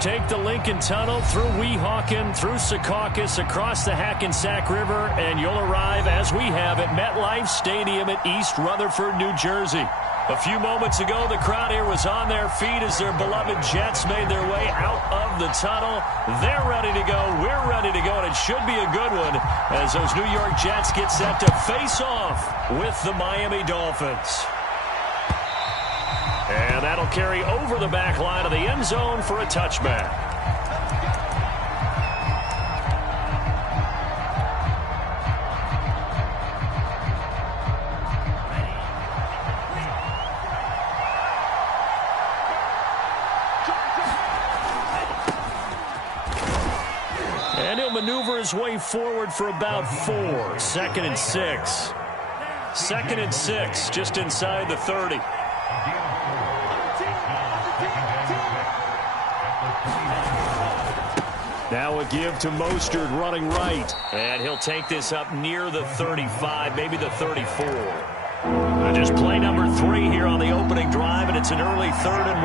Take the Lincoln Tunnel through Weehawken, through Secaucus, across the Hackensack River, and you'll arrive, as we have, at MetLife Stadium at East Rutherford, New Jersey. A few moments ago, the crowd here was on their feet as their beloved Jets made their way out of the tunnel. They're ready to go. We're ready to go, and it should be a good one as those New York Jets get set to face off with the Miami Dolphins. And that'll carry over the back line of the end zone for a touchback. And he'll maneuver his way forward for about 4. 2nd and 6. 2nd and 6, just inside the 30. Now a give to Mostert running right. And he'll take this up near the 35, maybe the 34. Just play number 3 here on the opening drive, and it's an early 3rd and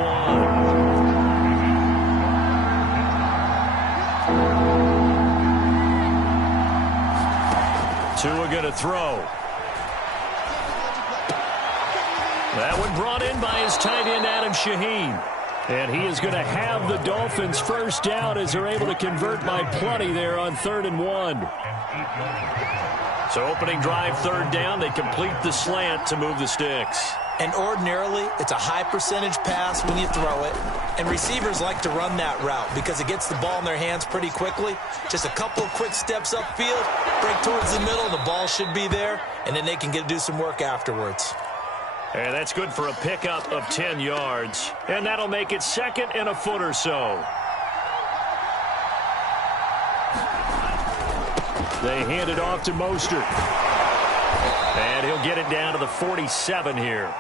1. Tua going to throw. That one brought in by his tight end, Adam Shaheen. And he is going to have the Dolphins first down as they're able to convert by plenty there on 3rd and 1. So opening drive, 3rd down. They complete the slant to move the sticks. And ordinarily, it's a high percentage pass when you throw it. And receivers like to run that route because it gets the ball in their hands pretty quickly. Just a couple of quick steps upfield, break towards the middle, the ball should be there, and then they can do some work afterwards. And that's good for a pickup of 10 yards. And that'll make it 2nd and a foot or so. They hand it off to Mostert. And he'll get it down to the 47 here.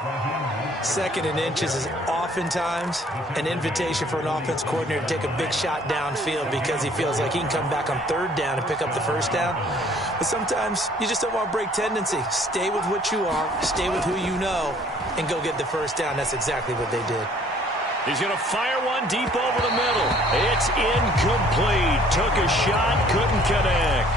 2nd and inches is oftentimes an invitation for an offense coordinator to take a big shot downfield because he feels like he can come back on 3rd down and pick up the first down. But sometimes you just don't want to break tendency. Stay with what you are, stay with who you know, and go get the first down. That's exactly what they did. He's going to fire one deep over the middle. It's incomplete. Took a shot, couldn't connect.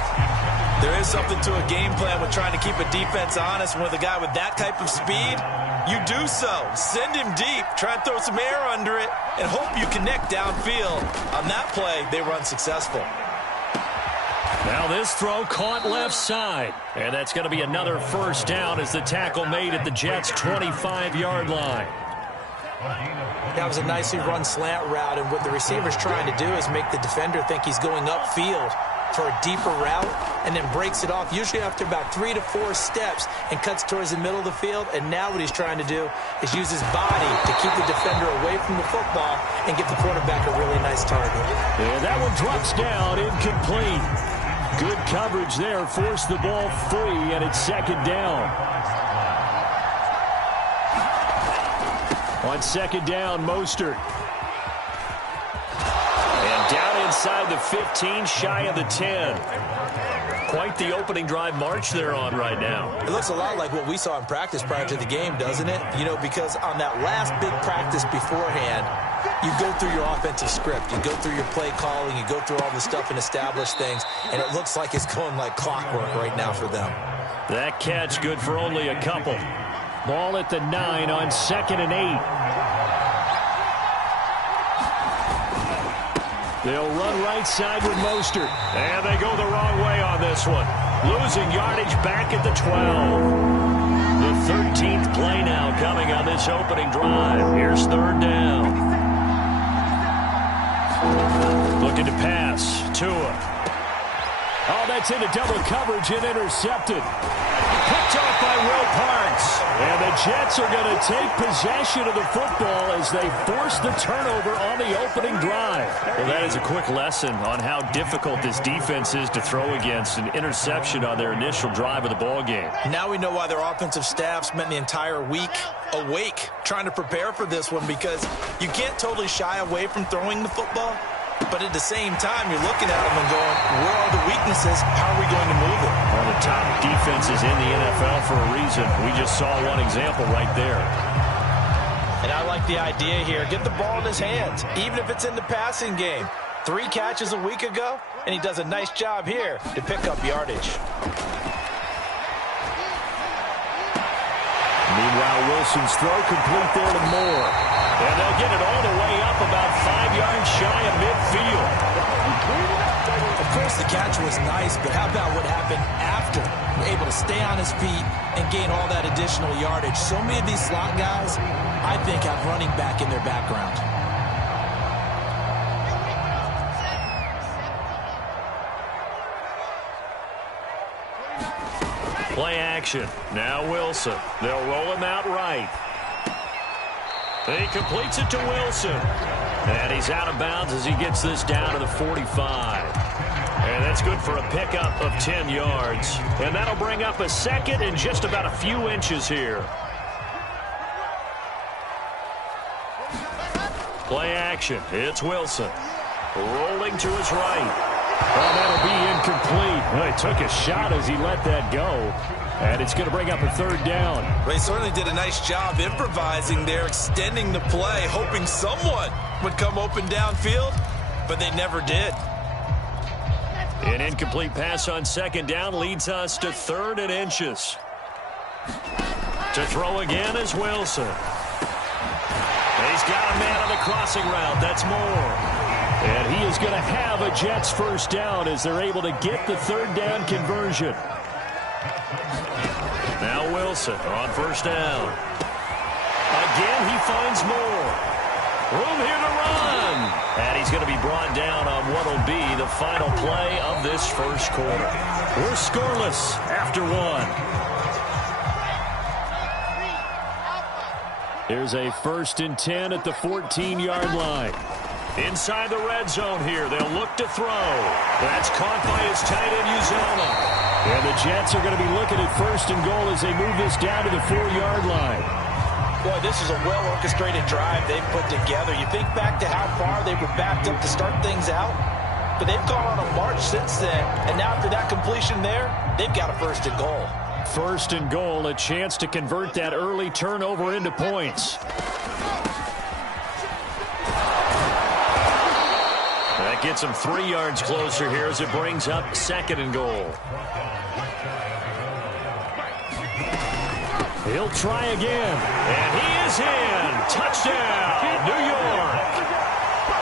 There is something to a game plan with trying to keep a defense honest. When with a guy with that type of speed, you do so. Send him deep, try and throw some air under it, and hope you connect downfield. On that play, they run successful. Now this throw caught left side. And that's going to be another first down as the tackle made at the Jets' 25-yard line. That was a nicely run slant route, and what the receiver's trying to do is make the defender think he's going upfield for a deeper route, and then breaks it off, usually after about 3 to 4 steps, and cuts towards the middle of the field. And now what he's trying to do is use his body to keep the defender away from the football and give the quarterback a really nice target. Yeah, that one drops down, incomplete. Good coverage there, forced the ball free, and it's 2nd down. On 2nd down, Mostert. And down inside the 15, shy of the 10. Quite the opening drive march they're on right now. It looks a lot like what we saw in practice prior to the game, doesn't it? You know, because on that last big practice beforehand, you go through your offensive script. You go through your play calling. You go through all the stuff and establish things. And it looks like it's going like clockwork right now for them. That catch good for only a couple. Ball at the 9 on 2nd and 8. They'll run right side with Mostert. And they go the wrong way on this one. Losing yardage back at the 12. The 13th play now coming on this opening drive. Here's 3rd down. Looking to pass. Tua. Oh, that's into double coverage and intercepted. Picked off by Will Parks. And the Jets are going to take possession of the football as they force the turnover on the opening drive. Well, that is a quick lesson on how difficult this defense is to throw against. An interception on their initial drive of the ball game. Now we know why their offensive staff spent the entire week awake trying to prepare for this one, because you can't totally shy away from throwing the football. But at the same time, you're looking at them and going, where are the weaknesses? How are we going to move it? One of the top defenses in the NFL for a reason. We just saw one example right there. And I like the idea here. Get the ball in his hands, even if it's in the passing game. 3 catches a week ago, and he does a nice job here to pick up yardage. Meanwhile, Wilson's throw complete there to Moore. And they'll get it all the way up about 5 yards shy of midfield. Of course, the catch was nice, but how about what happened after? Able to stay on his feet and gain all that additional yardage. So many of these slot guys, I think, have running back in their background. Play action. Now Wilson. They'll roll him out right. He completes it to Wilson. And he's out of bounds as he gets this down to the 45. And that's good for a pickup of 10 yards. And that'll bring up a second and just about a few inches here. Play action. It's Wilson. Rolling to his right. Oh, that'll be incomplete. Well, he took a shot as he let that go. And it's going to bring up a 3rd down. Well, he certainly did a nice job improvising there, extending the play, hoping someone would come open downfield, but they never did. An incomplete pass on 2nd down leads us to 3rd and inches. To throw again is Wilson. He's got a man on the crossing route. That's Moore. And he is going to have a Jets 1st down as they're able to get the 3rd down conversion. Now Wilson on 1st down. Again, he finds Moore. Room here to run. And he's going to be brought down on what will be the final play of this 1st quarter. We're scoreless after 1. Here's a 1st and 10 at the 14-yard line. Inside the red zone here. They'll look to throw. That's caught by his tight end, Uzoma. And the Jets are going to be looking at 1st and goal as they move this down to the 4-yard line. Boy, this is a well-orchestrated drive they've put together. You think back to how far they were backed up to start things out, but they've gone on a march since then. And now after that completion there, they've got a 1st and goal. 1st and goal, a chance to convert that early turnover into points. That gets him 3 yards closer here as it brings up 2nd and goal. He'll try again. And he is in. Touchdown, New York.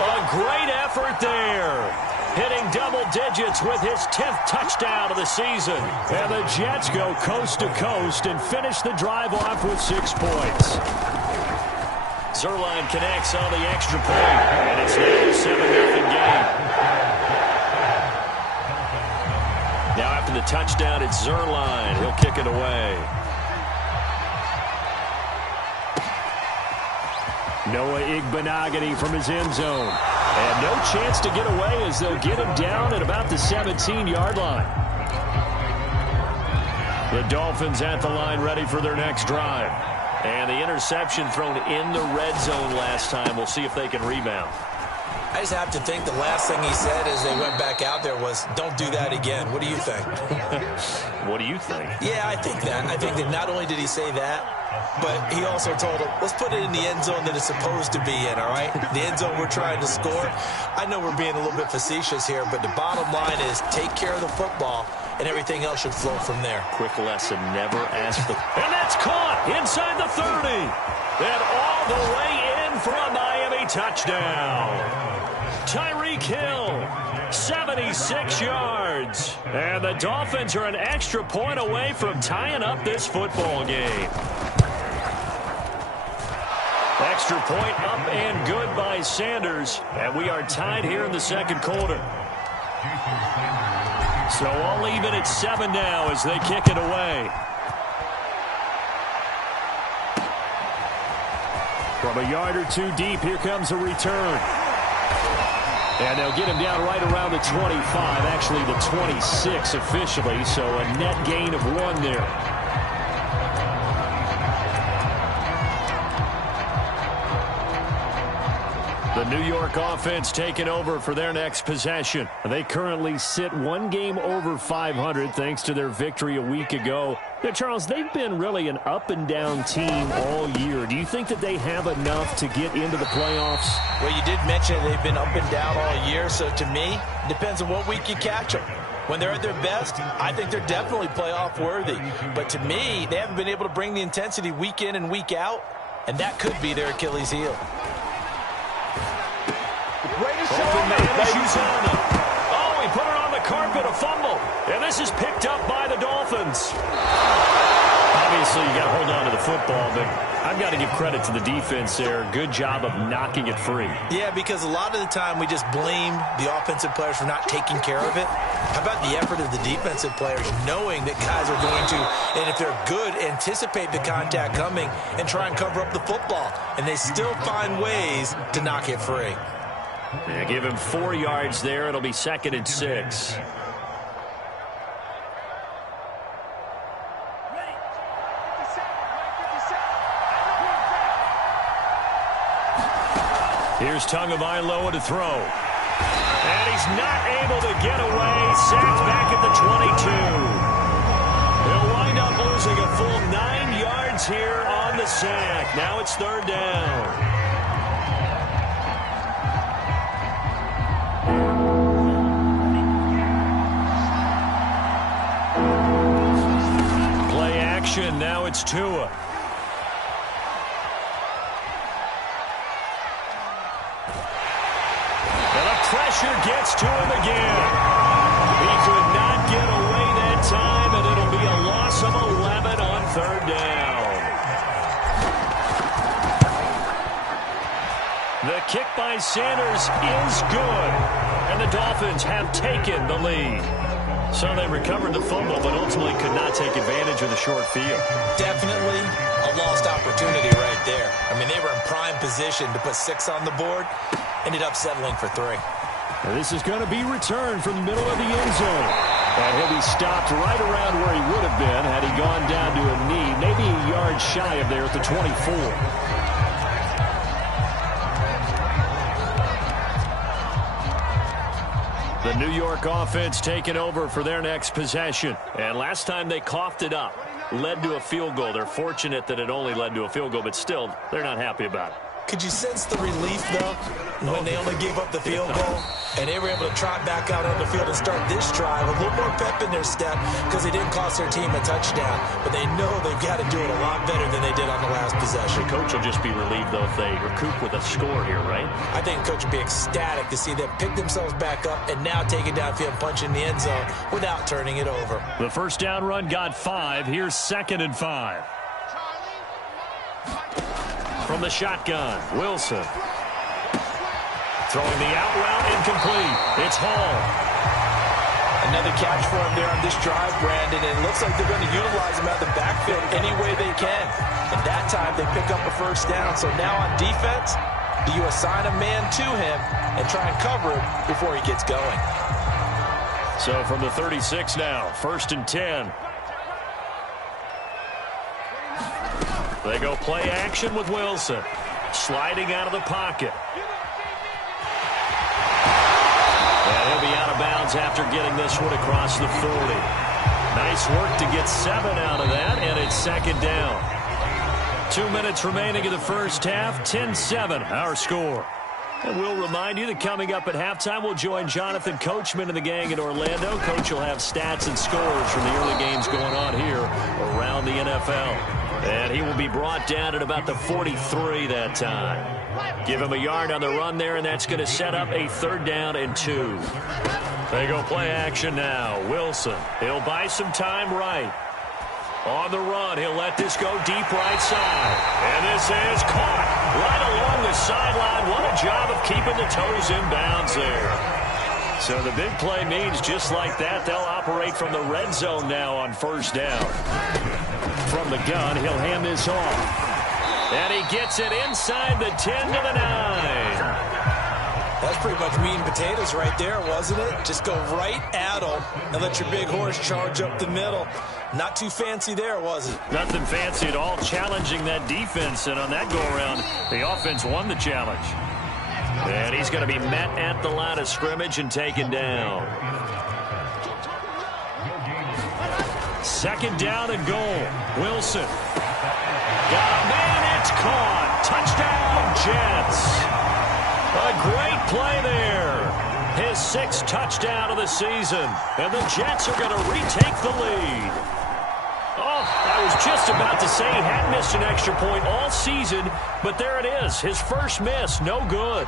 A great effort there. Hitting double digits with his 10th touchdown of the season. And the Jets go coast to coast and finish the drive off with 6 points. Zuerlein connects on the extra point, and it's now a 7-0 game. Now after the touchdown, it's Zuerlein. He'll kick it away. Noah Igbenogany from his end zone. And no chance to get away as they'll get him down at about the 17-yard line. The Dolphins at the line ready for their next drive. And the interception thrown in the red zone last time. We'll see if they can rebound. I just have to think the last thing he said as they went back out there was, don't do that again. What do you think? What do you think? Yeah, I think that. I think that not only did he say that, but he also told him, let's put it in the end zone that it's supposed to be in, all right? The end zone we're trying to score. I know we're being a little bit facetious here, but the bottom line is take care of the football, and everything else should flow from there. Quick lesson, never ask the... And that's caught inside the 30. And all the way in for a Miami touchdown. Tyreek Hill, 76 yards. And the Dolphins are an extra point away from tying up this football game. Extra point up and good by Sanders. And we are tied here in the 2nd quarter. So all even at 7 now as they kick it away. From a yard or 2 deep, here comes a return. And they'll get him down right around the 25, actually the 26 officially, so a net gain of 1 there. The The New York offense taking over for their next possession. They currently sit one game over 500 thanks to their victory a week ago. Now, Charles, they've been really an up-and-down team all year. Do you think that they have enough to get into the playoffs? Well, you did mention they've been up and down all year, so to me, it depends on what week you catch them. When they're at their best, I think they're definitely playoff worthy. But to me, they haven't been able to bring the intensity week in and week out, and that could be their Achilles heel. Open man is Uzana. Oh, he put it on the carpet, a fumble. And this is picked up by the Dolphins. Obviously, you got to hold on to the football, but I've got to give credit to the defense there. Good job of knocking it free. Yeah, because a lot of the time we just blame the offensive players for not taking care of it. How about the effort of the defensive players knowing that guys are going to, and if they're good, anticipate the contact coming and try and cover up the football. And they still find ways to knock it free. Yeah, give him 4 yards there. It'll be 2nd and 6. Here's Tagovailoa to throw. And he's not able to get away. Sacked back at the 22. He'll wind up losing a full 9 yards here on the sack. Now it's 3rd down. Now it's Tua. And the pressure gets to him again. He could not get away that time, and it'll be a loss of 11 on 3rd down. The kick by Sanders is good, and the Dolphins have taken the lead. So they recovered the fumble, but ultimately could not take advantage of the short field. Definitely a lost opportunity right there. I mean, they were in prime position to put 6 on the board. Ended up settling for 3. Now this is going to be returned from the middle of the end zone. And he'll be stopped right around where he would have been had he gone down to a knee, maybe a yard shy of there at the 24. The New York offense taking over for their next possession. And last time they coughed it up, led to a field goal. They're fortunate that it only led to a field goal, but still, they're not happy about it. Could you sense the relief, though, when they only gave up the field goal? And they were able to trot back out on the field and start this drive with a little more pep in their step because they didn't cost their team a touchdown. But they know they've got to do it a lot better than they did on the last possession. The coach will just be relieved, though, if they recoup with a score here, right? I think the coach will be ecstatic to see them pick themselves back up and now take it downfield and punch in the end zone without turning it over. The first down run got 5. Here's 2nd and 5. From the shotgun, Wilson. Throwing the out route, incomplete. It's Hall. Another catch for him there on this drive, Brandon, and it looks like they're going to utilize him out the backfield any way they can. And that time, they pick up a first down. So now on defense, do you assign a man to him and try and cover him before he gets going? So from the 36 now, 1st and 10. They go play action with Wilson. Sliding out of the pocket. And he'll be out of bounds after getting this one across the 40. Nice work to get 7 out of that, and it's 2nd down. 2 minutes remaining in the first half, 10-7 our score. And we'll remind you that coming up at halftime, we'll join Jonathan Coachman and the gang in Orlando. Coach will have stats and scores from the early games going on here around the NFL. And he will be brought down at about the 43 that time. Give him a yard on the run there, and that's going to set up a 3rd down and 2. They go play action now. Wilson, he'll buy some time right. On the run, he'll let this go deep right side. And this is caught right along the sideline. What a job of keeping the toes in bounds there. So the big play means just like that, they'll operate from the red zone now on 1st down. From the gun, he'll hand this off. And he gets it inside the 10 to the 9. That's pretty much meat and potatoes right there, wasn't it? Just go right at them and let your big horse charge up the middle. Not too fancy there, was it? Nothing fancy at all, challenging that defense. And on that go-around, the offense won the challenge. And he's going to be met at the line of scrimmage and taken down. Second down and goal. Wilson. Got a man, it's caught. Touchdown, Jets. A great play there. His 6th touchdown of the season. And the Jets are going to retake the lead. Oh, I was just about to say he hadn't missed an extra point all season, but there it is. His first miss, no good.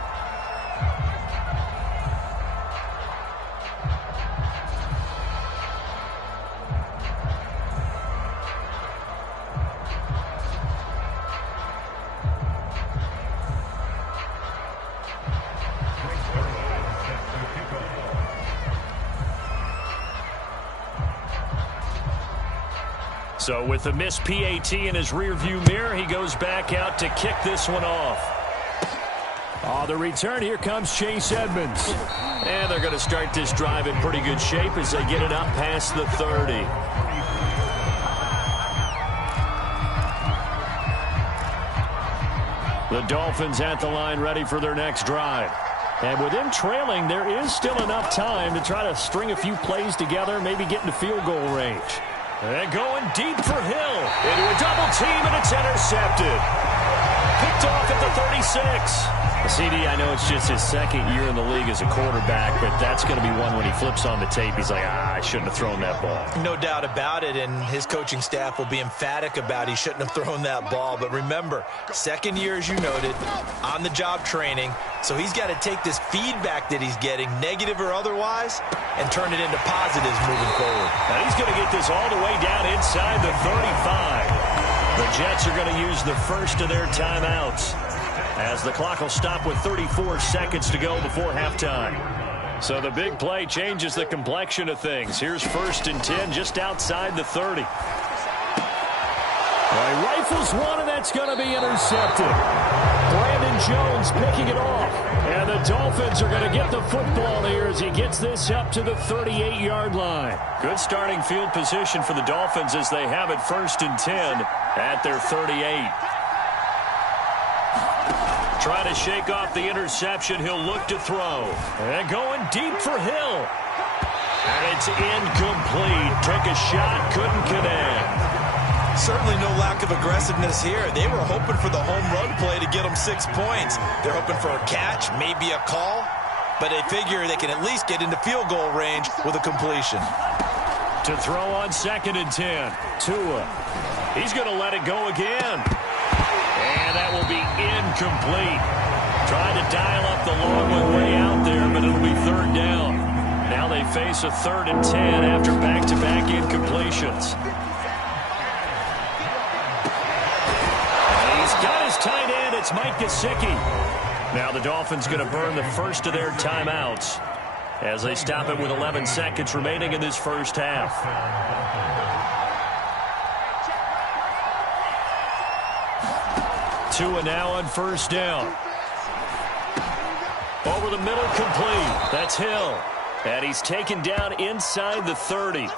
So with the missed PAT in his rearview mirror, he goes back out to kick this one off. Oh, the return, here comes Chase Edmonds. And they're going to start this drive in pretty good shape as they get it up past the 30. The Dolphins at the line ready for their next drive. And with them trailing, there is still enough time to try to string a few plays together, maybe get into field goal range. And going deep for Hill. Into a double team, and it's intercepted. Picked off at the 36. CD, I know it's just his second year in the league as a quarterback, but that's going to be one when he flips on the tape. He's like, I shouldn't have thrown that ball. No doubt about it, and his coaching staff will be emphatic about he shouldn't have thrown that ball. But remember, second year, as you noted, on-the-job training, so he's got to take this feedback that he's getting, negative or otherwise, and turn it into positives moving forward. Now he's going to get this all the way down inside the 35. The Jets are going to use the first of their timeouts, as the clock will stop with 34 seconds to go before halftime. So the big play changes the complexion of things. Here's 1st and 10 just outside the 30. Well, he rifles one, and that's going to be intercepted. Brandon Jones picking it off. And the Dolphins are going to get the football here as he gets this up to the 38-yard line. Good starting field position for the Dolphins as they have it 1st and 10 at their 38. Trying to shake off the interception. He'll look to throw. And going deep for Hill. And it's incomplete. Took a shot, couldn't connect. Certainly no lack of aggressiveness here. They were hoping for the home run play to get them 6 points. They're hoping for a catch, maybe a call. But they figure they can at least get into field goal range with a completion. To throw on 2nd and 10. Tua. He's going to let it go again. And that will be incomplete. Trying to dial up the long one way out there, but it'll be 3rd down. Now they face a 3rd and 10 after back-to-back incompletions. And he's got his tight end. It's Mike Gesicki. Now the Dolphins going to burn the first of their timeouts as they stop it with 11 seconds remaining in this first half. Tua now on 1st down. Over the middle, complete. That's Hill. And he's taken down inside the 30.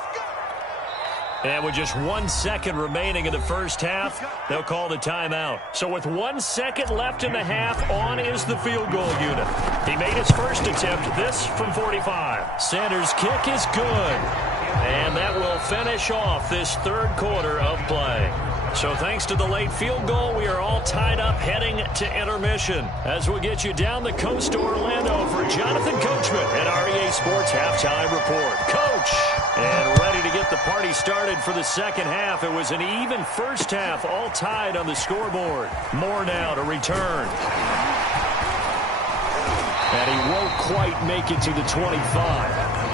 And with just 1 second remaining in the first half, they'll call the timeout. So with 1 second left in the half, on is the field goal unit. He made his first attempt, this from 45. Sanders' kick is good. And that will finish off this 3rd quarter of play. So thanks to the late field goal, we are all tied up heading to intermission. As we'll get you down the coast to Orlando for Jonathan Coachman at REA Sports Halftime Report. Coach, and ready to get the party started for the second half. It was an even first half, all tied on the scoreboard. More now to return. And he won't quite make it to the 25.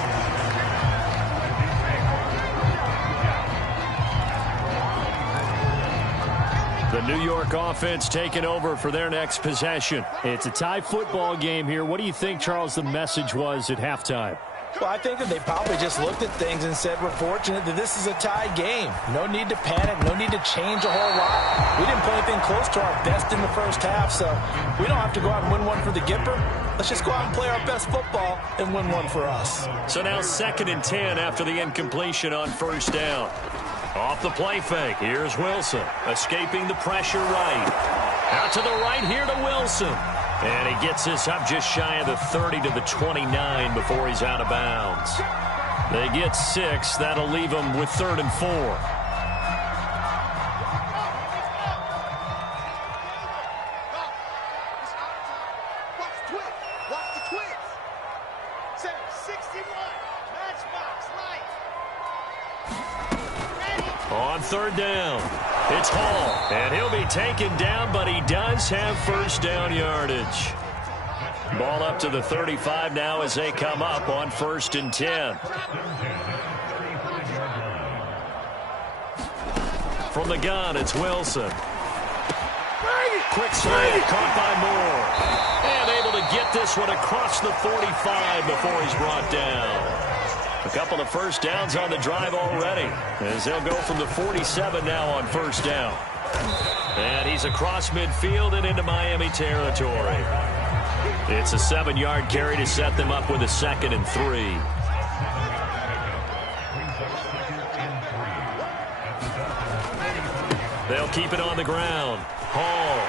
The New York offense taking over for their next possession. It's a tie football game here. What do you think, Charles, the message was at halftime? Well, I think that they probably just looked at things and said, we're fortunate that this is a tie game. No need to panic. No need to change a whole lot. We didn't play anything close to our best in the first half, so we don't have to go out and win one for the Gipper. Let's just go out and play our best football and win one for us. So now 2nd and 10 after the incompletion on 1st down. Off the play fake, here's Wilson, escaping the pressure right. Out to the right here to Wilson. And he gets this up just shy of the 30 to the 29 before he's out of bounds. They get 6. That'll leave them with 3rd and 4. On 3rd down, it's Hall, and he'll be taken down, but he does have first down yardage. Ball up to the 35 now as they come up on 1st and 10. From the gun, it's Wilson. Quick slant, caught by Moore. And able to get this one across the 45 before he's brought down. A couple of first downs on the drive already, as they'll go from the 47 now on 1st down. And he's across midfield and into Miami territory. It's a 7-yard carry to set them up with a 2nd and 3. They'll keep it on the ground. Hall.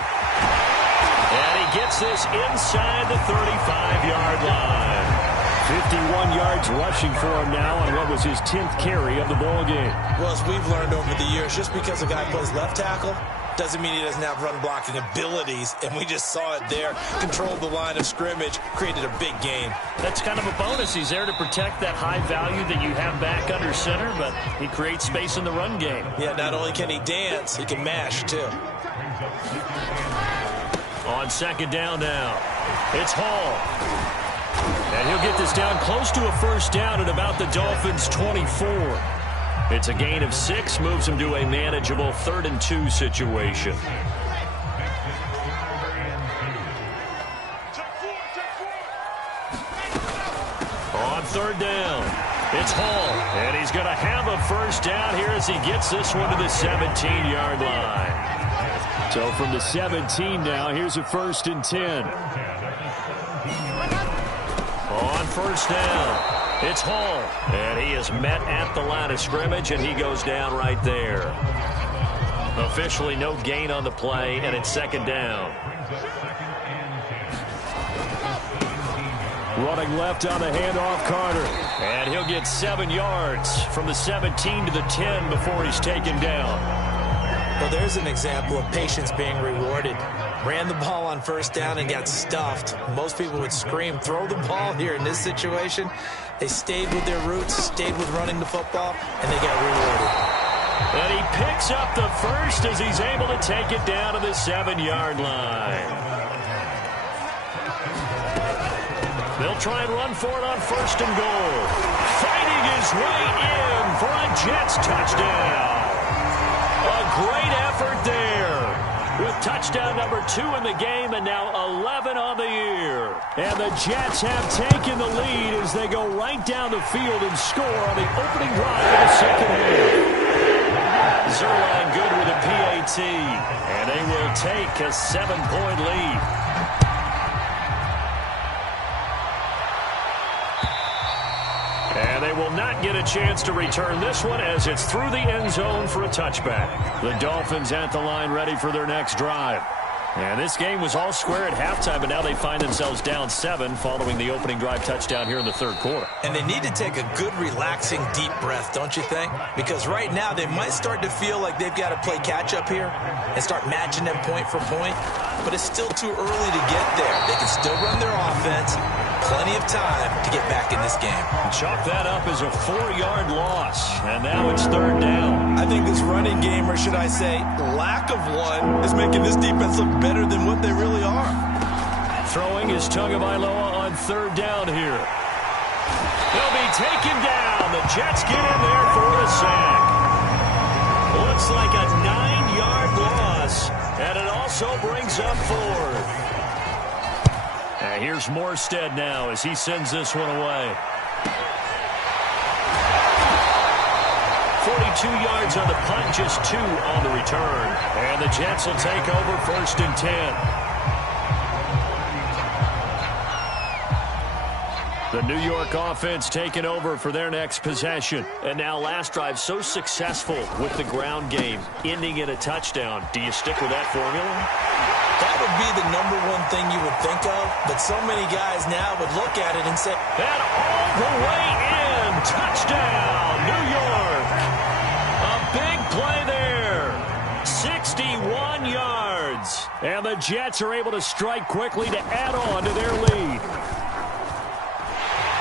And he gets this inside the 35-yard line. 51 yards rushing for him now on what was his 10th carry of the ball game. Well, as we've learned over the years, just because a guy plays left tackle doesn't mean he doesn't have run blocking abilities, and we just saw it there. Controlled the line of scrimmage, created a big gain. That's kind of a bonus. He's there to protect that high value that you have back under center, but he creates space in the run game. Yeah, not only can he dance, he can mash, too. On 2nd down now, it's Hall. And he'll get this down close to a first down at about the Dolphins' 24. It's a gain of 6, moves him to a manageable 3rd and 2 situation. On 3rd down, it's Hall. And he's going to have a first down here as he gets this one to the 17-yard line. So from the 17 now, here's a 1st and 10. On 1st down, it's Hall, and he is met at the line of scrimmage, and he goes down right there. Officially no gain on the play, and it's 2nd down. Running left on the handoff, Carter, and he'll get 7 yards from the 17 to the 10 before he's taken down. Well, there's an example of patience being rewarded. Ran the ball on 1st down and got stuffed. Most people would scream, throw the ball here. In this situation, they stayed with their roots, stayed with running the football, and they got rewarded. And he picks up the first as he's able to take it down to the 7-yard line. They'll try and run for it on 1st and goal. Fighting his way in for a Jets touchdown. A great effort there, with touchdown number 2 in the game and now 11 on the year. And the Jets have taken the lead as they go right down the field and score on the opening drive of the 2nd half. Zerline good with a PAT, and they will take a 7-point lead. And they will not get a chance to return this one as it's through the end zone for a touchback. The Dolphins at the line ready for their next drive. And this game was all square at halftime, but now they find themselves down 7 following the opening drive touchdown here in the 3rd quarter. And they need to take a good, relaxing, deep breath, don't you think? Because right now they might start to feel like they've got to play catch-up here and start matching them point for point. But it's still too early to get there. They can still run their offense. Plenty of time to get back in this game. Chalk that up as a 4-yard loss, and now it's 3rd down. I think this running game, or should I say lack of one, is making this defense look better than what they really are. Throwing is Tagovailoa on 3rd down here. They'll be taken down. The Jets get in there for a sack. Looks like a 9-yard loss, and it also brings up 4th. And here's Morstead now as he sends this one away. 42 yards on the punt, just 2 on the return. And the Jets will take over 1st and 10. The New York offense taking over for their next possession. And now last drive so successful with the ground game, ending in a touchdown. Do you stick with that formula? That would be the number one thing you would think of, but so many guys now would look at it and say, and all the way in, touchdown, New York. A big play there, 61 yards. And the Jets are able to strike quickly to add on to their lead.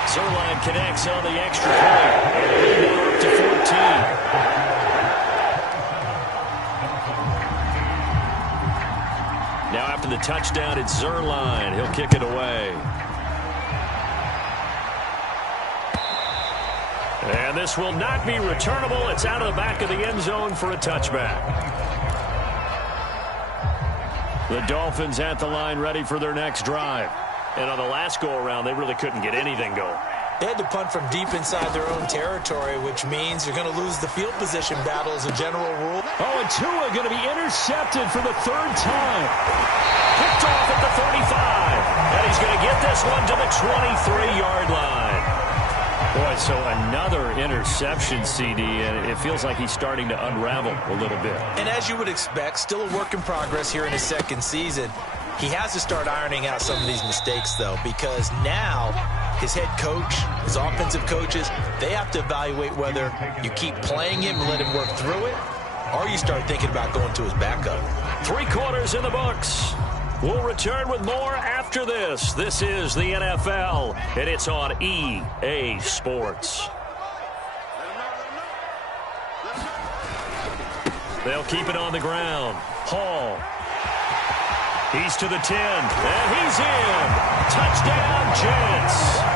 Zerline connects on the extra point. Up to 14. Now after the touchdown, it's Zerline. He'll kick it away. And this will not be returnable. It's out of the back of the end zone for a touchback. The Dolphins at the line ready for their next drive. And on the last go-around, they really couldn't get anything going. They had to punt from deep inside their own territory, which means you're going to lose the field position battle as a general rule. Oh, and Tua going to be intercepted for the third time. Picked off at the 35. And he's going to get this one to the 23-yard line. Boy, so another interception, CD, and it feels like he's starting to unravel a little bit. And as you would expect, still a work in progress here in his second season. He has to start ironing out some of these mistakes, though, because now his head coach, his offensive coaches, they have to evaluate whether you keep playing him and let him work through it, or you start thinking about going to his backup. 3 quarters in the books. We'll return with more after this. This is the NFL, and it's on EA Sports. They'll keep it on the ground. Hall. He's to the 10, and he's in. Touchdown, Jets.